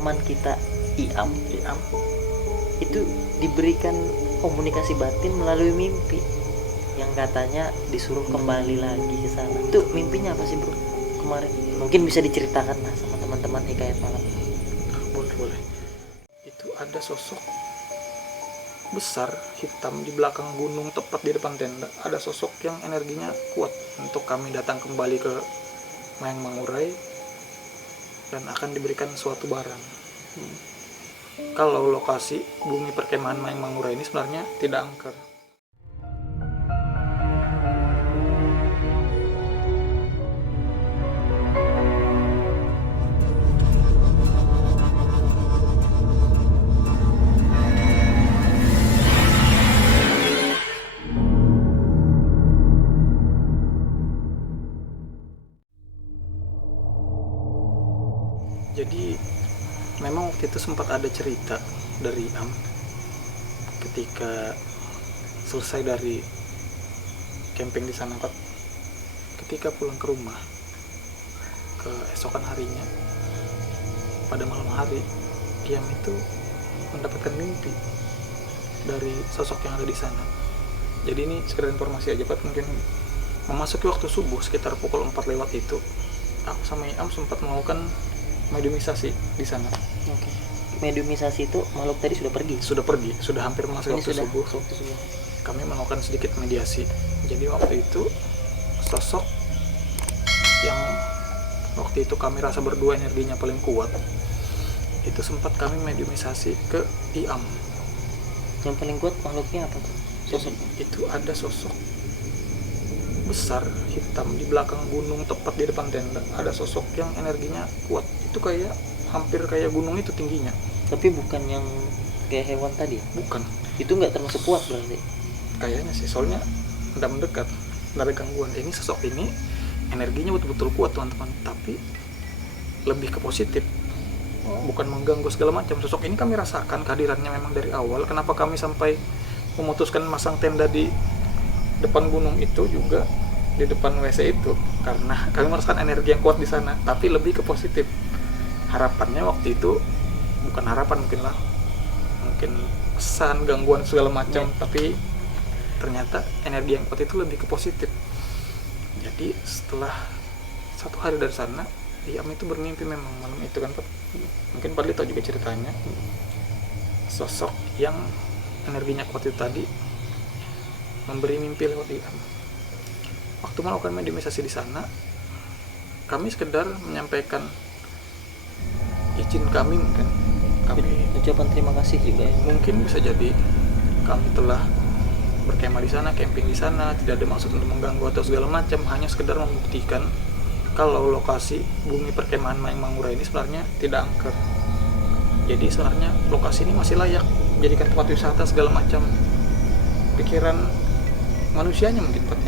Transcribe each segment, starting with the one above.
teman kita Iam Iam itu diberikan komunikasi batin melalui mimpi yang katanya disuruh kembali lagi ke sana. Itu mimpinya apa sih bro kemarin? Mungkin bisa diceritakan lah sama teman-teman Hikayat Malam. boleh. Itu ada sosok besar hitam di belakang gunung, tepat di depan tenda. Ada sosok yang energinya kuat untuk kami datang kembali ke Mayang Mangurai dan akan diberikan suatu barang. Kalau lokasi bumi perkemahan Mayang Mangurai ini sebenarnya tidak angker. Jadi memang waktu itu sempat ada cerita dari Am ketika selesai dari camping di sana, Pak. Ketika pulang ke rumah keesokan harinya pada malam hari, Iam itu mendapatkan mimpi dari sosok yang ada di sana. Jadi ini sekedar informasi aja, Pak. Mungkin memasuki waktu subuh sekitar pukul 4 lewat itu, aku sama Iam sempat melakukan mediumisasi di sana. Oke. Mediumisasi itu makhluk tadi sudah pergi. Sudah hampir masuk waktu subuh. Kami melakukan sedikit mediasi. Jadi waktu itu sosok yang waktu itu kami rasa berdua energinya paling kuat, itu sempat kami mediumisasi ke Iam. Yang paling kuat makhluknya apa tuh? Sosoknya? Itu ada sosok besar hitam di belakang gunung, tepat di depan tenda. Ada sosok yang energinya kuat. Itu kayak hampir kayak gunung itu tingginya. Tapi bukan yang kayak hewan tadi ya? Bukan. Itu nggak termasuk kuat berarti? Kayaknya sih, soalnya tidak mendekat, tidak ada gangguan. Ini sosok ini energinya betul-betul kuat teman-teman, tapi lebih ke positif, bukan mengganggu segala macam. Sosok ini kami rasakan kehadirannya memang dari awal. Kenapa kami sampai memutuskan masang tenda di depan gunung itu, juga di depan WC itu, karena kami merasakan energi yang kuat di sana, tapi lebih ke positif. Harapannya waktu itu bukan harapan, mungkin pesan, gangguan segala macam, tapi ternyata energi yang kuat itu lebih ke positif. Jadi setelah 1 hari dari sana, Iam itu bermimpi memang malam itu kan, Pak. Mungkin Pak tahu juga ceritanya. Sosok yang energinya kuat itu tadi memberi mimpi lewat Iam. Waktu melakukan mediumisasi di sana, kami sekedar menyampaikan izin kami, mungkin kami ucapan terima kasih juga ya. Mungkin bisa jadi kami telah berkemah di sana, camping di sana, tidak ada maksud untuk mengganggu atau segala macam, hanya sekedar membuktikan kalau lokasi bumi perkemahan Mayang Mangurai ini sebenarnya tidak angker. Jadi sebenarnya lokasi ini masih layak dijadikan tempat wisata segala macam. Pikiran manusianya mungkin, Pak,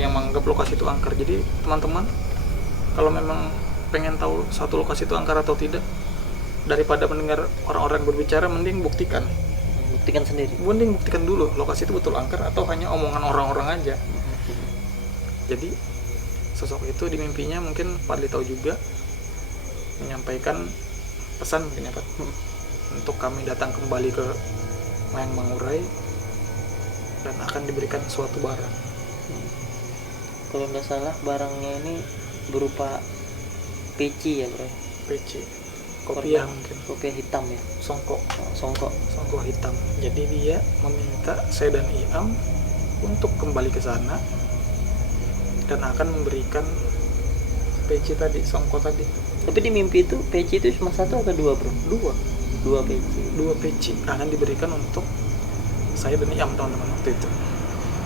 yang menganggap lokasi itu angker. Jadi teman-teman, kalau memang pengen tahu satu lokasi itu angker atau tidak, daripada mendengar orang-orang berbicara, mending buktikan sendiri. Mending buktikan dulu lokasi itu betul angker atau hanya omongan orang-orang aja. Jadi sosok itu di mimpinya, mungkin Pak tahu juga, menyampaikan pesan mungkin ya, Pak, untuk kami datang kembali ke Mayang Mangurai dan akan diberikan suatu barang. Kalau nggak salah barangnya ini berupa peci ya bro? Peci, kopiah mungkin. Kopiah hitam ya? Songkok hitam. Jadi dia meminta saya dan Iam untuk kembali ke sana dan akan memberikan peci tadi, songkok tadi. Tapi di mimpi itu peci itu cuma 1 atau 2 bro? 2 peci. 2 peci akan diberikan untuk saya dan Iam teman-teman waktu itu.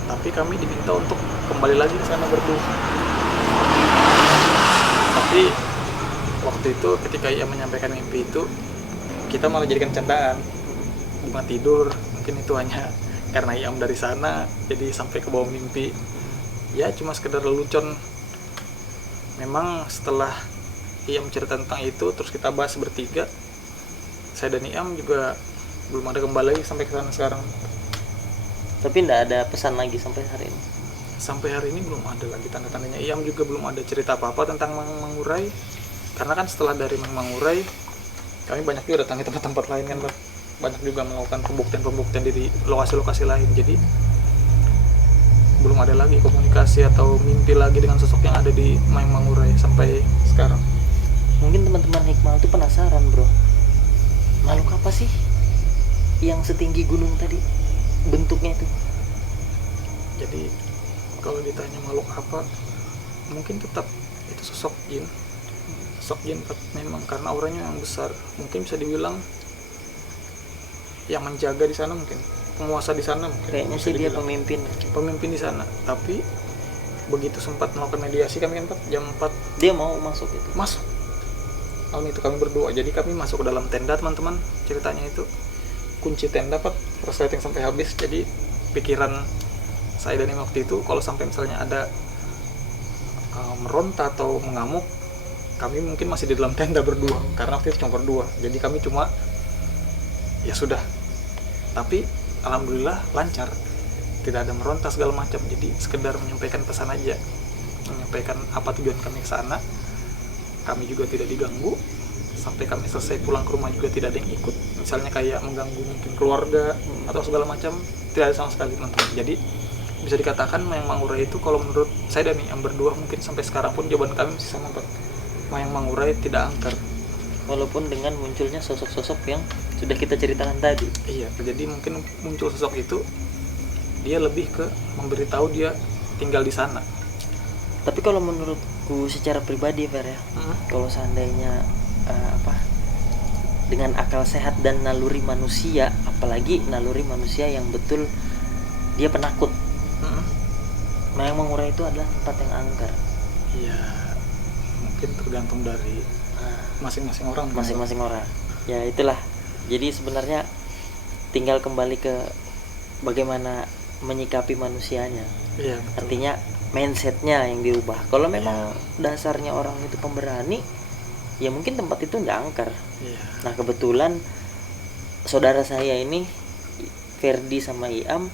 Tapi kami diminta untuk kembali lagi ke sana berdua. Tapi waktu itu ketika Iam menyampaikan mimpi itu, kita malah jadikan candaan. Bukan tidur, mungkin itu hanya karena Iam dari sana, jadi sampai ke bawah mimpi. Ya cuma sekedar lelucon. Memang setelah Iam cerita tentang itu, terus kita bahas bertiga, saya dan Iam juga belum ada kembali lagi sampai ke sana sekarang. Tapi tidak ada pesan lagi sampai hari ini? Sampai hari ini belum ada lagi tanda-tandanya. Iam juga belum ada cerita apa-apa tentang Mayang Mangurai. Karena kan setelah dari Mayang Mangurai, Kami banyak juga datangi tempat-tempat lain kan Pak, banyak juga melakukan pembuktian di lokasi-lokasi lain. Jadi belum ada lagi komunikasi atau mimpi lagi dengan sosok yang ada di Mayang Mangurai sampai sekarang. Mungkin teman-teman Hikmal itu penasaran bro, makhluk apa sih yang setinggi gunung tadi bentuknya itu? Jadi kalau ditanya makhluk apa, mungkin tetap itu sosok jin Pak, memang karena auranya yang besar. Mungkin bisa dibilang yang menjaga di sana, mungkin penguasa di sana, mungkin Kayaknya bisa sih dia dibilang pemimpin di sana. Tapi begitu sempat melakukan mediasi kami kan Pak, jam 4 dia mau masuk itu. masuk malam itu kami berdua. Jadi kami masuk ke dalam tenda teman-teman, ceritanya itu kunci tenda Pak, resleting sampai habis. Jadi pikiran saya dan waktu itu kalau sampai misalnya ada meronta atau mengamuk, kami mungkin masih di dalam tenda berdua, karena waktu itu cuma berdua. Jadi kami cuma ya sudah, tapi alhamdulillah lancar, tidak ada meronta segala macam. Jadi sekedar menyampaikan pesan aja, menyampaikan apa tujuan kami ke sana. Kami juga tidak diganggu, sampai kami selesai pulang ke rumah juga tidak ada yang ikut, misalnya kayak mengganggu mungkin keluarga atau segala macam, tidak ada sama sekali teman-teman. Jadi bisa dikatakan Mayang Mangurai itu kalau menurut saya dan yang berdua mungkin sampai sekarang pun jawaban kami masih sama Pak, Mayang Mangurai tidak angker. Walaupun dengan munculnya sosok-sosok yang sudah kita ceritakan tadi. Iya, jadi mungkin muncul sosok itu dia lebih ke memberitahu dia tinggal di sana. Tapi kalau menurutku secara pribadi Fer ya, kalau seandainya dengan akal sehat dan naluri manusia, apalagi naluri manusia yang betul dia penakut, Mayang Mangurai itu adalah tempat yang angker. Iya, mungkin tergantung dari masing-masing orang. Masing-masing orang. Ya itulah. Jadi sebenarnya tinggal kembali ke bagaimana menyikapi manusianya. Iya, betul. Artinya mindsetnya yang diubah. Kalau memang dasarnya orang itu pemberani, ya mungkin tempat itu nggak angker. Iya. Nah kebetulan saudara saya ini Ferdi sama Iam,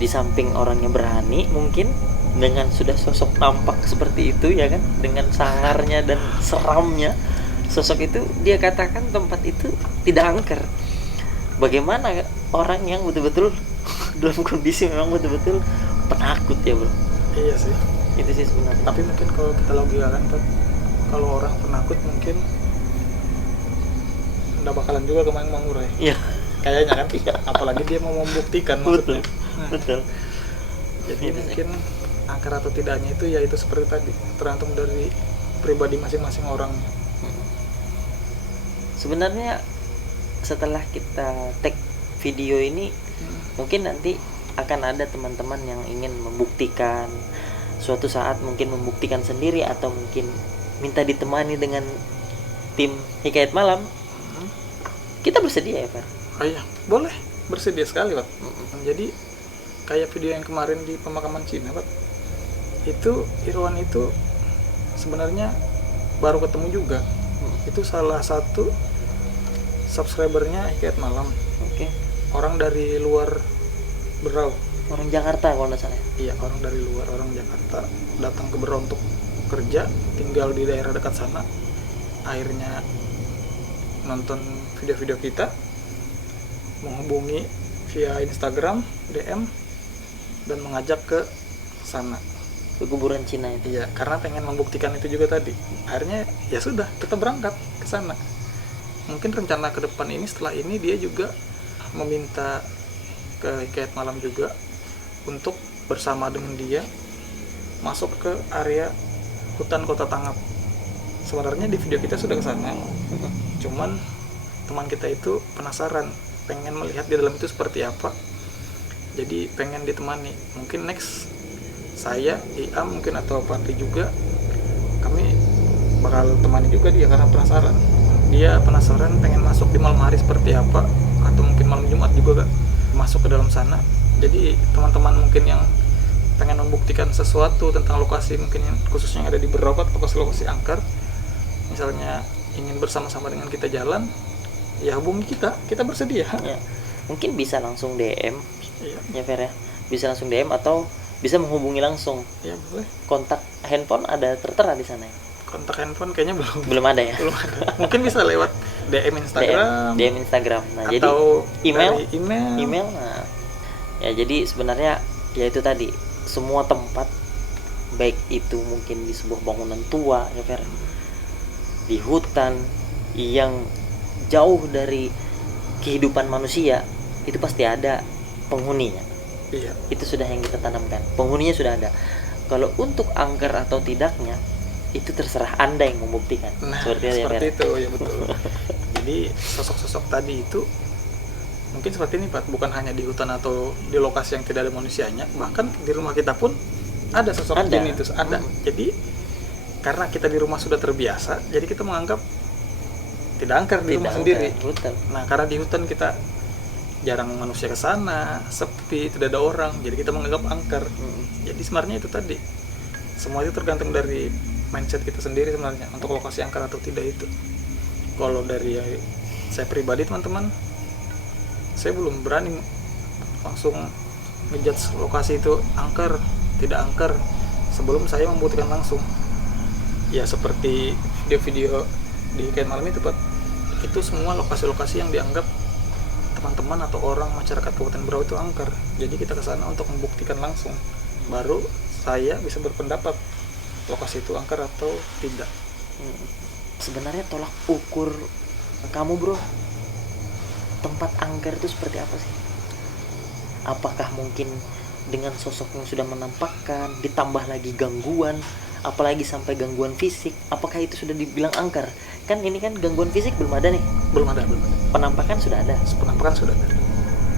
di samping orangnya berani mungkin dengan sudah sosok nampak seperti itu ya kan, dengan sangarnya dan seramnya sosok itu, dia katakan tempat itu tidak angker. Bagaimana orang yang betul-betul dalam kondisi memang betul-betul penakut ya bro? Iya sih. Itu sih sebenarnya. Tapi mungkin kalau kita logikakan Pak, kalau orang penakut mungkin nggak bakalan juga ke Mayang Mangurai. Iya. Kayaknya kan. Apalagi dia mau membuktikan maksudnya. Betul. Jadi Gitu mungkin angker atau tidaknya itu ya itu seperti tadi, tergantung dari pribadi masing-masing orang. Sebenarnya setelah kita tag video ini, mungkin nanti akan ada teman-teman yang ingin membuktikan suatu saat, mungkin membuktikan sendiri atau mungkin minta ditemani dengan tim Hikayat Malam. Kita bersedia ya Pak? Oh iya, boleh, bersedia sekali Pak. Jadi kayak video yang kemarin di pemakaman Cina Pak, itu Irwan itu sebenarnya baru ketemu juga. Itu salah satu subscribernya Hikayat Malam. Oke. Orang dari luar Berau. Orang Jakarta kalau nggak salah. Iya, orang dari luar, orang Jakarta datang ke Berau untuk kerja, tinggal di daerah dekat sana. Akhirnya nonton video-video kita, menghubungi via Instagram, DM, dan mengajak ke sana. Ke kuburan Cina itu. Iya, karena pengen membuktikan itu juga tadi. Akhirnya ya sudah, kita berangkat ke sana. Mungkin rencana ke depan ini, setelah ini dia juga meminta ke Hikayat Malam juga untuk bersama dengan dia masuk ke area hutan Kota Tangap. Sebenarnya di video kita sudah ke sana, cuman teman kita itu penasaran, pengen melihat di dalam itu seperti apa. Jadi pengen ditemani. Mungkin next saya, Iam mungkin atau Patri juga, kami bakal temani juga dia karena penasaran. Dia penasaran pengen masuk di malam hari seperti apa, atau mungkin malam Jumat juga gak masuk ke dalam sana. Jadi teman-teman mungkin yang pengen membuktikan sesuatu tentang lokasi mungkin yang khususnya yang ada di Berau, lokasi-lokasi angker, misalnya ingin bersama-sama dengan kita jalan, ya hubungi kita bersedia. Ya. Mungkin bisa langsung DM. Iya. Ya Fer ya. Bisa langsung DM atau bisa menghubungi langsung. Ya boleh. Kontak handphone ada tertera di sana ya? Kontak handphone kayaknya belum Belum ada ya? belum ada. Mungkin bisa lewat DM Instagram, DM Instagram. Nah, jadi atau email, dari email. Nah, ya jadi sebenarnya ya itu tadi, semua tempat, baik itu mungkin di sebuah bangunan tua ya Fer, di hutan yang jauh dari kehidupan manusia, itu pasti ada penghuninya. Iya. Itu sudah yang kita tanamkan, penghuninya sudah ada. Kalau untuk angker atau tidaknya itu terserah Anda yang membuktikan. Nah, seperti seperti itu ya, betul. Jadi sosok-sosok tadi itu mungkin seperti ini Pak, bukan hanya di hutan atau di lokasi yang tidak ada manusianya, bahkan di rumah kita pun ada sosok jin itu ada. Jadi karena kita di rumah sudah terbiasa, jadi kita menganggap tidak angker di rumah sendiri. Betul. Nah, karena di hutan kita jarang manusia ke sana, sepi, tidak ada orang, jadi kita menganggap angker. Jadi sebenarnya itu tadi, semua itu tergantung dari mindset kita sendiri sebenarnya untuk lokasi angker atau tidak itu. Kalau dari saya pribadi teman-teman, saya belum berani langsung ngejudge lokasi itu angker tidak angker sebelum saya membuktikan langsung. Ya seperti video-video di Kian Malam itu Pak, itu semua lokasi-lokasi yang dianggap teman-teman atau orang masyarakat Kabupaten Berau itu angker. Jadi kita ke sana untuk membuktikan langsung, baru saya bisa berpendapat lokasi itu angker atau tidak. Sebenarnya tolak ukur kamu bro, tempat angker itu seperti apa sih? Apakah mungkin dengan sosok yang sudah menampakkan, ditambah lagi gangguan, apalagi sampai gangguan fisik, apakah itu sudah dibilang angker? Kan ini kan gangguan fisik belum ada nih. Belum ada. Penampakan sudah ada. Penampakan sudah ada.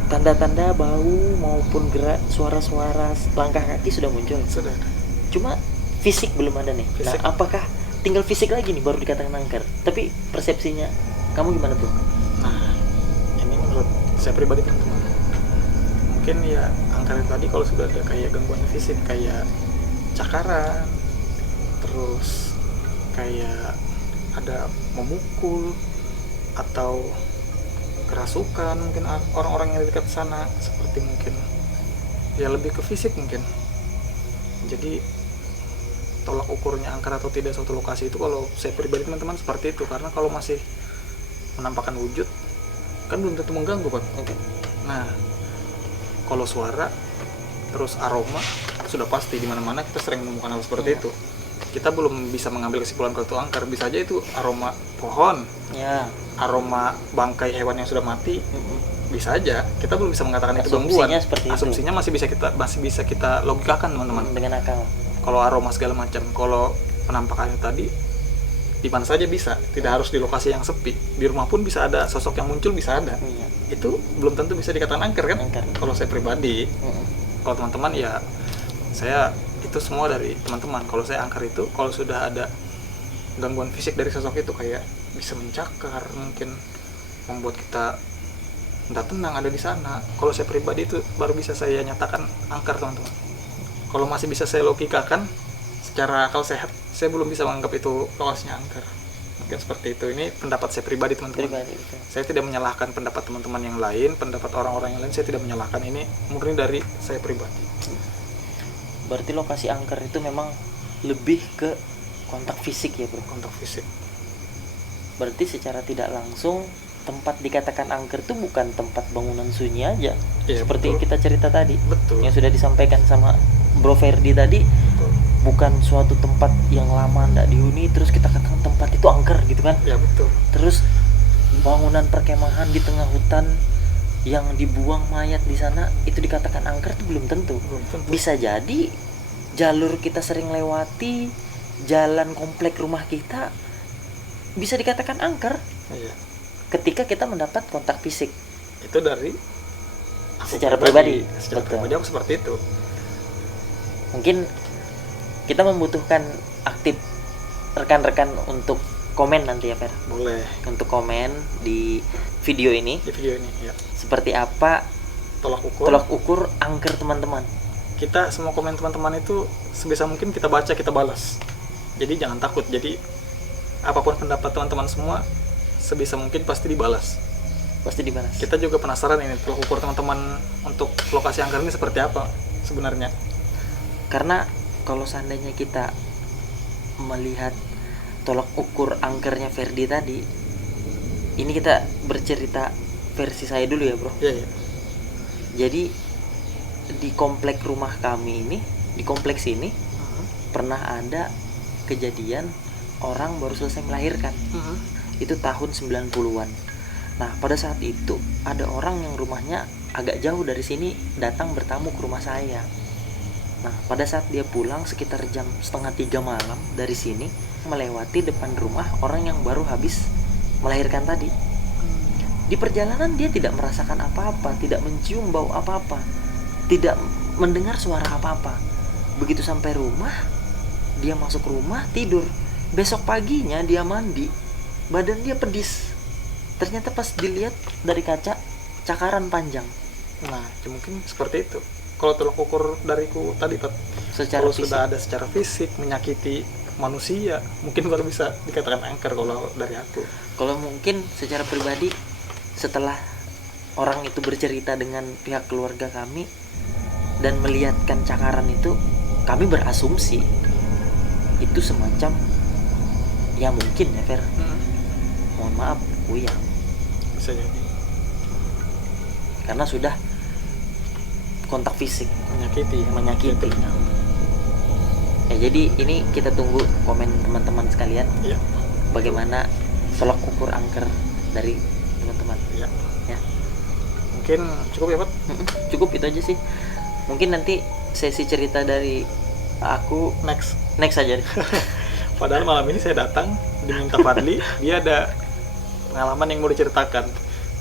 Tanda-tanda bau maupun gerak suara-suara langkah kaki sudah muncul. Sudah ada. Cuma fisik belum ada nih. Fisik. Nah, apakah tinggal fisik lagi nih baru dikatakan angker? Tapi persepsinya kamu gimana bro? Nah, ini menurut saya pribadi teman-teman, mungkin ya angker tadi kalau sudah ada kayak gangguan fisik, kayak cakaran, terus kayak ada memukul atau kerasukan, mungkin orang-orang yang dekat sana, seperti mungkin ya lebih ke fisik mungkin. Jadi tolak ukurnya angker atau tidak suatu lokasi itu kalau saya pribadi teman-teman seperti itu, karena kalau masih menampakkan wujud kan belum tentu mengganggu Pak. Nah, kalau suara terus aroma sudah pasti di mana-mana kita sering menemukan hal seperti itu. Kita belum bisa mengambil kesimpulan kalau itu angker, bisa aja itu aroma pohon, aroma bangkai hewan yang sudah mati, bisa aja. Kita belum bisa mengatakan itu gangguan. Asumsinya masih bisa kita logikakan teman-teman dengan akal. Kalau aroma segala macam, kalau penampakannya tadi di mana saja bisa, tidak harus di lokasi yang sepi. Di rumah pun bisa ada sosok yang muncul, bisa ada. Itu belum tentu bisa dikatakan angker kan? Kalau saya pribadi, kalau teman-teman ya saya itu semua dari teman-teman. Kalau saya angker itu kalau sudah ada gangguan fisik dari sosok itu, kayak bisa mencakar, mungkin membuat kita tidak tenang ada di sana. Kalau saya pribadi itu baru bisa saya nyatakan angker teman-teman. Kalau masih bisa saya logikakan secara akal sehat, saya belum bisa menganggap itu lokasinya angker. Mungkin seperti itu. Ini pendapat saya pribadi teman-teman. Saya tidak menyalahkan pendapat teman-teman yang lain, pendapat orang-orang yang lain saya tidak menyalahkan. Ini murni dari saya pribadi. Berarti lokasi angker itu memang lebih ke kontak fisik ya bro? Kontak fisik. Berarti secara tidak langsung tempat dikatakan angker itu bukan tempat bangunan sunyi aja ya, seperti betul. Kita cerita tadi, betul. Yang sudah disampaikan sama Bro Ferdi tadi, betul. Bukan suatu tempat yang lama ndak dihuni terus kita katakan tempat itu angker gitu kan ya, betul. Terus bangunan perkemahan di tengah hutan yang dibuang mayat di sana itu dikatakan angker, itu belum tentu. Bisa jadi jalur kita sering lewati, jalan komplek rumah kita bisa dikatakan angker ya. Ketika kita mendapat kontak fisik itu dari secara pribadi. Secara pribadi aku seperti itu. Mungkin kita membutuhkan aktif rekan-rekan untuk komen nanti ya Fer. Boleh. Untuk komen di video ini. Di video ini ya. Seperti apa tolak ukur angker teman-teman. Kita semua komen teman-teman itu sebisa mungkin kita baca, kita balas. Jadi jangan takut. Jadi apapun pendapat teman-teman semua sebisa mungkin pasti dibalas. Pasti dibalas. Kita juga penasaran ini tolak ukur teman-teman untuk lokasi angker ini seperti apa sebenarnya. Karena kalau seandainya kita melihat tolak ukur angkernya Ferdi tadi, ini kita bercerita versi saya dulu ya bro. Iya, iya. Jadi di komplek rumah kami ini, di kompleks ini pernah ada kejadian orang baru selesai melahirkan. Itu tahun 90-an. Nah pada saat itu ada orang yang rumahnya agak jauh dari sini datang bertamu ke rumah saya. Nah pada saat dia pulang sekitar jam 2:30 malam dari sini, melewati depan rumah orang yang baru habis melahirkan tadi. Di perjalanan dia tidak merasakan apa-apa, tidak mencium bau apa-apa, tidak mendengar suara apa-apa. Begitu sampai rumah, dia masuk rumah tidur. Besok paginya dia mandi, badan dia pedis. Ternyata pas dilihat dari kaca, cakaran panjang. Nah, ya mungkin seperti itu. Kalau tolak ukur dariku tadi, Pat, Secara kalau fisik. sudah ada secara fisik menyakiti manusia, mungkin baru bisa dikatakan angker kalau dari aku. Kalau mungkin secara pribadi, setelah orang itu bercerita dengan pihak keluarga kami dan melihatkan cakaran itu, kami berasumsi itu semacam, ya mungkin ya Fer, mohon maaf uyang, Bisa jadi karena sudah kontak fisik menyakiti, ya. menyakiti. Ya jadi ini kita tunggu komen teman-teman sekalian, Iya, bagaimana tolak ukur angker dari teman-teman. iya. Ya. Mungkin cukup ya, Pat. Cukup itu aja sih. Mungkin nanti sesi cerita dari aku Next. aja deh. Padahal malam ini saya datang diminta Fadli, dia ada pengalaman yang mau diceritakan.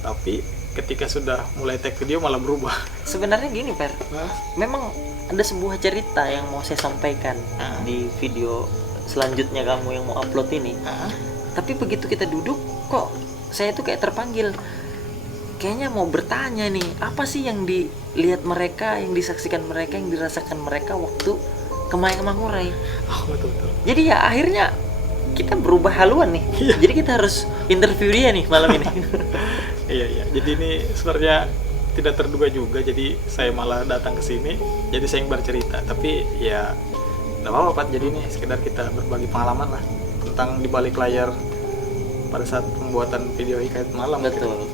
Tapi ketika sudah mulai take video malah berubah. Sebenarnya gini Per, Nah, memang ada sebuah cerita yang mau saya sampaikan di video selanjutnya kamu yang mau upload ini. Tapi begitu kita duduk, kok saya tuh kayak terpanggil, kayaknya mau bertanya nih, apa sih yang dilihat mereka, yang disaksikan mereka, yang dirasakan mereka waktu ke Mayang Mangurai. betul. Jadi ya akhirnya kita berubah haluan nih. Jadi kita harus interview dia nih malam ini. Iya. Jadi ini sebenarnya tidak terduga juga. Jadi saya malah datang ke sini. Jadi saya yang bercerita. Tapi ya nggak apa-apa, Pat. Jadi ini sekedar kita berbagi pengalaman lah tentang di balik layar pada saat pembuatan video hikayat malam. Betul.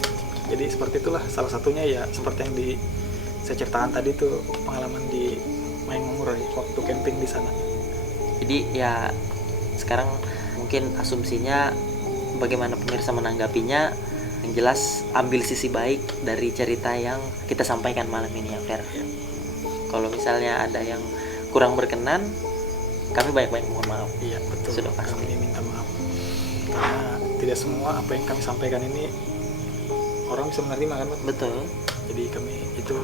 Jadi seperti itulah salah satunya ya seperti yang saya ceritakan tadi tuh, pengalaman di Mayang Mangurai waktu camping di sana. Jadi ya sekarang mungkin asumsinya bagaimana pemirsa menanggapinya, yang jelas ambil sisi baik dari cerita yang kita sampaikan malam ini ya Fer. Kalau misalnya ada yang kurang berkenan, kami banyak-banyak mohon maaf. Iya, betul. Sudah pasti. Kami minta maaf karena tidak semua apa yang kami sampaikan ini orang bisa menerima kan, Pak? Betul. Jadi kami itu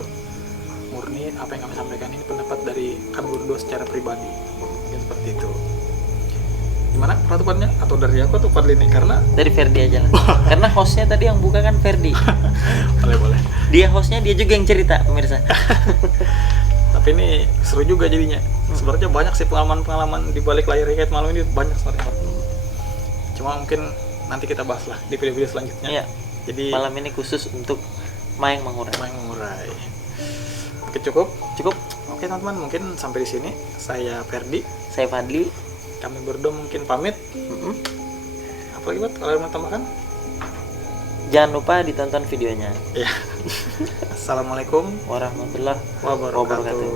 murni apa yang kami sampaikan ini pendapat dari kami berdua secara pribadi. Mungkin seperti itu. Gimana penutupannya? Atau dari aku atau Fadli nih? Karena Dari Ferdi aja lah. Karena hostnya tadi yang buka kan Ferdi. boleh. Dia hostnya, dia juga yang cerita pemirsa. Tapi ini seru juga jadinya. Sebenarnya banyak sih pengalaman-pengalaman di balik layar hikayat malam ini, banyak sebenarnya. Cuma mungkin nanti kita bahas lah di video-video selanjutnya. Iya. Jadi Malam ini khusus untuk Mayang Mangurai. Mayang Mangurai. Oke, cukup. Cukup. Oke teman-teman, mungkin sampai di sini. Saya Ferdi. Saya Fadli. Kami berdua mungkin pamit. Apalagi Pak, kalau mau tambahkan? Jangan lupa ditonton videonya. Ya. Assalamualaikum Warahmatullahi wabarakatuh. wabarakatuh.